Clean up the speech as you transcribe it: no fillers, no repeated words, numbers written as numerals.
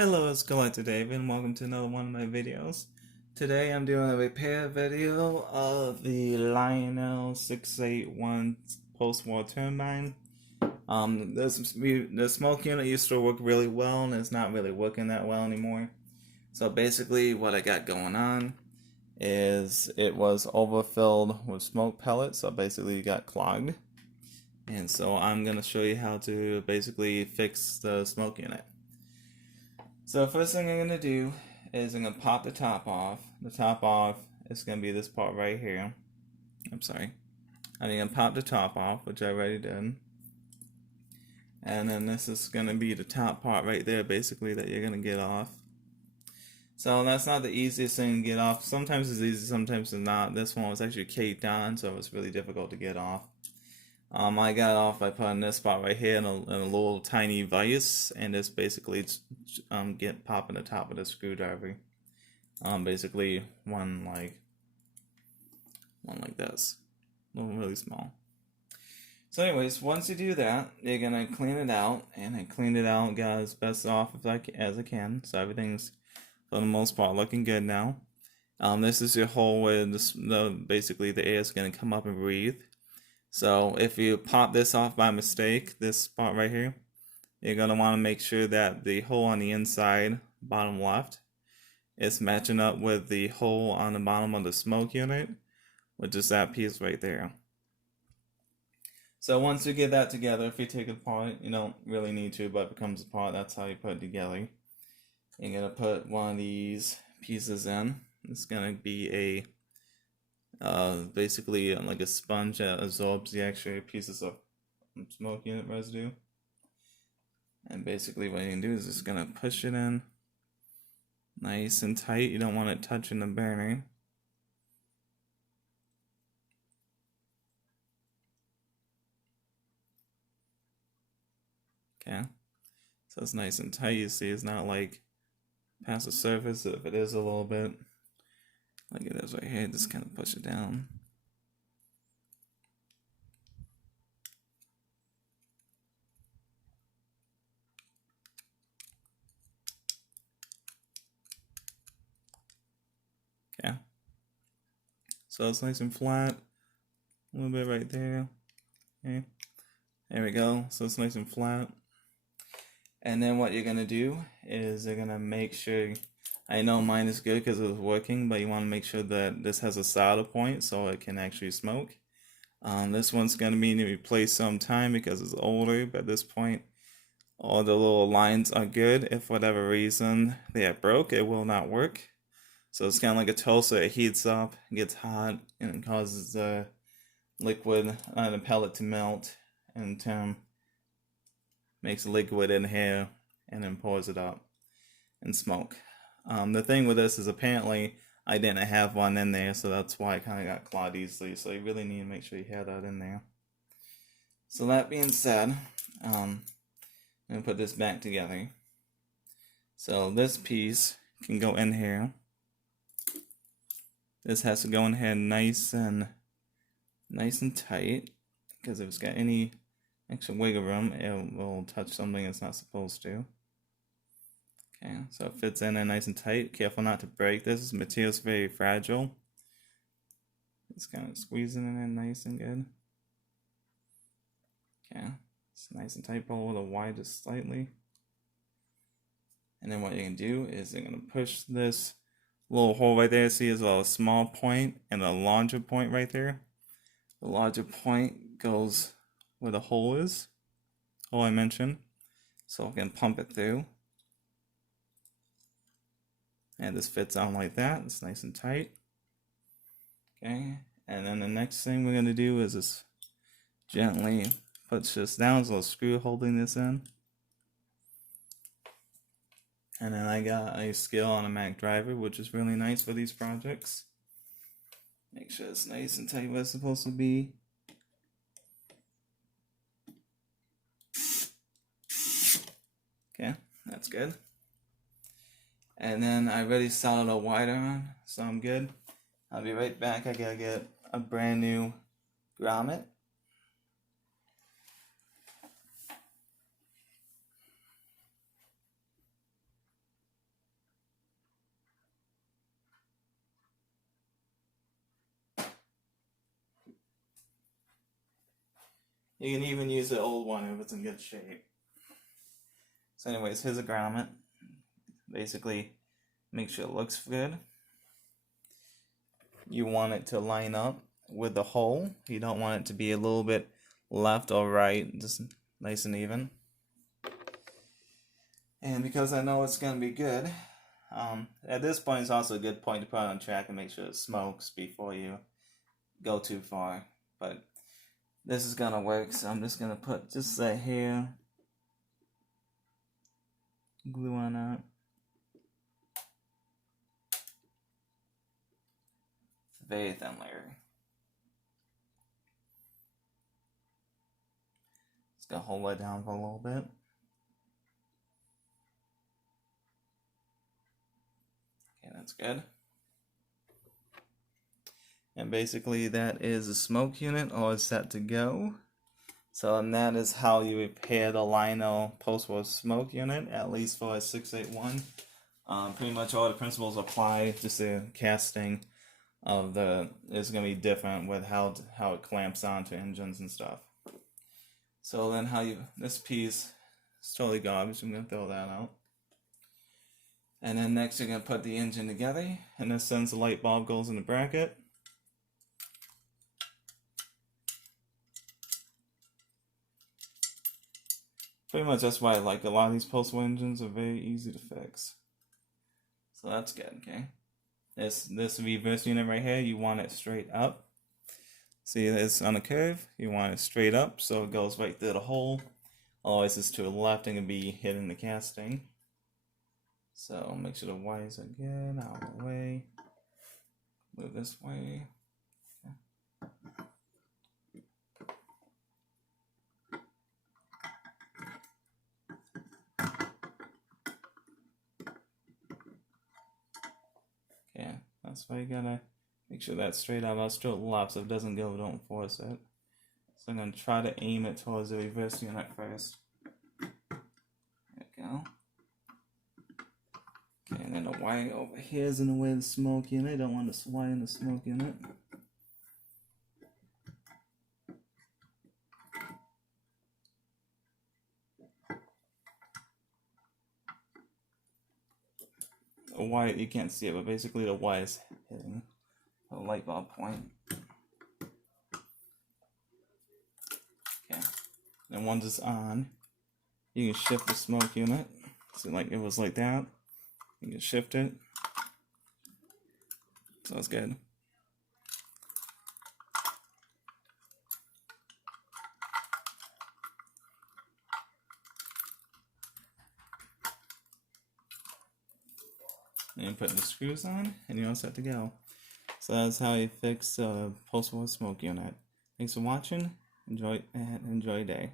Hello, it's Collector Dave, and welcome to another one of my videos. Today I'm doing a repair video of the Lionel 681 post-war turbine. The smoke unit used to work really well, and it's not really working that well anymore. So basically what I got going on is it was overfilled with smoke pellets, so basically it got clogged. And so I'm going to show you how to basically fix the smoke unit. So first thing I'm going to do is I'm going to pop the top off. The top off is going to be this part right here. I'm sorry. I'm going to pop the top off, which I already did. And then this is going to be the top part right there, basically, that you're going to get off. So that's not the easiest thing to get off. Sometimes it's easy, sometimes it's not. This one was actually caked on, so it was really difficult to get off. I got off by putting this spot right here in a little tiny vise, and this basically popping the top of the screwdriver. Basically one like this, really small. So anyways, once you do that, you're gonna clean it out, and I cleaned it out, got as best off as I can. So everything's for the most part looking good now. This is your hole where basically the air is gonna come up and breathe. So if you pop this off by mistake, this spot right here, you're going to want to make sure that the hole on the inside, bottom left, is matching up with the hole on the bottom of the smoke unit, which is that piece right there. So once you get that together, if you take it apart, you don't really need to, but it becomes a part. That's how you put it together. You're going to put one of these pieces in. It's going to be a basically like a sponge that absorbs the extra pieces of smoke unit residue. And basically what you can do is just gonna push it in nice and tight. You don't want it touching the burner. Okay, so it's nice and tight. You see, it's not like past the surface. If it is a little bit, like it is right here, just kind of push it down. Okay, so it's nice and flat. A little bit right there. Okay, there we go. So it's nice and flat. And then what you're gonna do is you're gonna make sure. I know mine is good because it was working, but you want to make sure that this has a solder point so it can actually smoke. This one's going to be replaced sometime because it's older, but at this point all the little lines are good. If for whatever reason they are broke, it will not work. So it's kind of like a toaster. It heats up, gets hot, and it causes the liquid on the pellet to melt, and makes liquid in here and then pours it up and smoke. The thing with this is apparently I didn't have one in there, so that's why it kind of got clogged easily. So you really need to make sure you have that in there. So that being said, I'm going to put this back together. So this piece can go in here. This has to go in here nice and tight, because if it's got any extra wiggle room, it will touch something it's not supposed to. Okay, so it fits in there nice and tight. Careful not to break this. This material is very fragile. Just kind of squeezing it in nice and good. Okay, it's nice and tight. Pull a little wide just slightly. And then what you can do is you're going to push this little hole right there. See, there's a small point and a larger point right there. The larger point goes where the hole is, hole I mentioned. So I can pump it through. And this fits on like that. It's nice and tight. Okay, and then the next thing we're going to do is just gently push this down. There's a little screw holding this in. And then I got a scale on a Mac driver, which is really nice for these projects. Make sure it's nice and tight where it's supposed to be. Okay, that's good. And then I already soldered a wire on, so I'm good. I'll be right back. I gotta get a brand new grommet. You can even use the old one if it's in good shape. So anyways, here's a grommet. Basically, make sure it looks good. You want it to line up with the hole. You don't want it to be a little bit left or right, just nice and even. And because I know it's going to be good, at this point it's also a good point to put it on track and make sure it smokes before you go too far. But this is going to work, so I'm just going to put just that here, glue on that. It's a very thin layer. Just going to hold it down for a little bit. Okay, that's good. And basically that is a smoke unit all set to go. So and that is how you repair the Lionel post-war smoke unit, at least for a 681. Pretty much all the principles apply, just the casting of the is going to be different with how it clamps onto engines and stuff. So then this piece is totally garbage, I'm going to throw that out. And then next you're going to put the engine together, and this sends the light bulb goes in the bracket. Pretty much that's why I like a lot of these post-war engines are very easy to fix. So that's good, okay? This reverse unit right here, you want it straight up. See, it's on a curve, you want it straight up so it goes right through the hole. Otherwise it's to the left and it'll be hitting the casting. So make sure the wires are good, out of the way. Move this way. Okay, that's why you gotta make sure that's straight up. I'll stroke left so if it doesn't go, don't force it. So I'm gonna try to aim it towards the reverse unit first. There we go. Okay, and then the wire over here is in the way of the smoke unit. I don't want this wire in the smoke unit. The wire, you can't see it, but basically the wire is hitting the light bulb point. Okay, and once it's on, you can shift the smoke unit. So like it was like that. You can shift it. So that's good. And you put the screws on, and you're all set to go. So that's how you fix a post-war smoke unit. Thanks for watching. Enjoy your day.